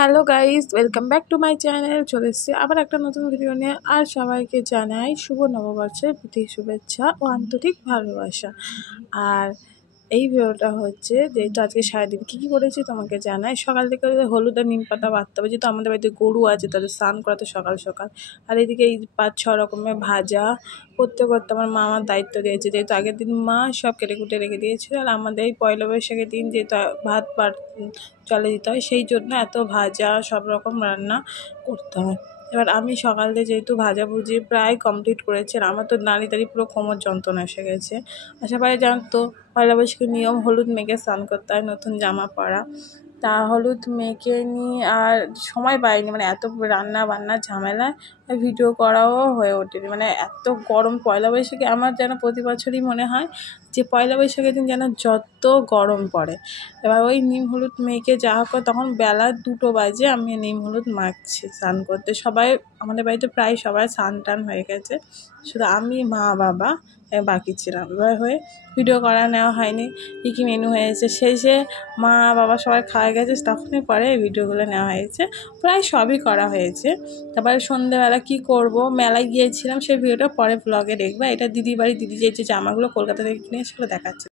Hello guys, welcome back to my channel. চলে এসেছি আবার একটা নতুন ভিডিও নিয়ে। আর সবাইকে জানাই শুভ নববর্ষের প্রীতি শুভেচ্ছা ও আন্তরিক ভালোবাসা। আর এই ভিডিওটা হচ্ছে যেহেতু আজকে সারাদিন কী করেছি তোমাকে জানাই। সকাল থেকে হলুদ আর নিম পাতা বাঁধতে হবে, যেহেতু আমাদের বাড়িতে গরু আছে তাদের স্নান করাতে সকাল সকাল। আর এদিকে এই 5-6 রকমের ভাজা করতে করতে আমার মা আমার দায়িত্ব দিয়েছে, যেহেতু আগের দিন মা সব কেটে কুটে রেখে দিয়েছিল। আর আমাদের এই পয়লা বৈশাখের দিন যেহেতু ভাত জলে দিতে হয়, সেই জন্য এত ভাজা সব রকম রান্না করতে হয়। এবার আমি সকালে যেহেতু ভাজাভুজি প্রায় কমপ্লিট করেছি, আর আমার তো দাঁড়িয়ে পুরো কোমর যন্ত্রণা এসে গেছে। সবাই জানতো পয়লা বৈশাখের নিয়ম হলুদ মেখে স্নান করতে হয়, নতুন জামা পরা। তা হলুদ মেখে নিই, আর সময় পাইনি, মানে এত রান্না বান্নার ঝামেলায় ভিডিও করাও হয়ে ওঠেনি। মানে এত গরম পয়লা বৈশাখে আমার যেন প্রতি বছরই মনে হয় যে পয়লা বৈশাখের দিন যেন যত গরম পড়ে। এবার ওই নিম হলুদ মেখে যা হোক, তখন বেলা 2টো বাজে আমি নিম হলুদ মাখছি স্নান করতে। সবাই আমাদের বাড়িতে প্রায় সবাই স্নান টান হয়ে গেছে, শুধু আমি, মা, বাবা বাকি ছিলাম। এবার হয়ে ভিডিও করা নেওয়া হয়নি কী মেনু হয়েছে। শেষে মা বাবা সবাই খাওয়া গেছে, তখনই পরে এই ভিডিওগুলো নেওয়া হয়েছে। প্রায় সবই করা হয়েছে। তারপরে সন্ধ্যেবেলা কী করব, মেলায় গিয়েছিলাম, সেই ভিডিওটা পরে ব্লগে দেখবে। এটা দিদি বাড়ি, দিদি যে জামাগুলো কলকাতা থেকে কিনে সেগুলো দেখাচ্ছে।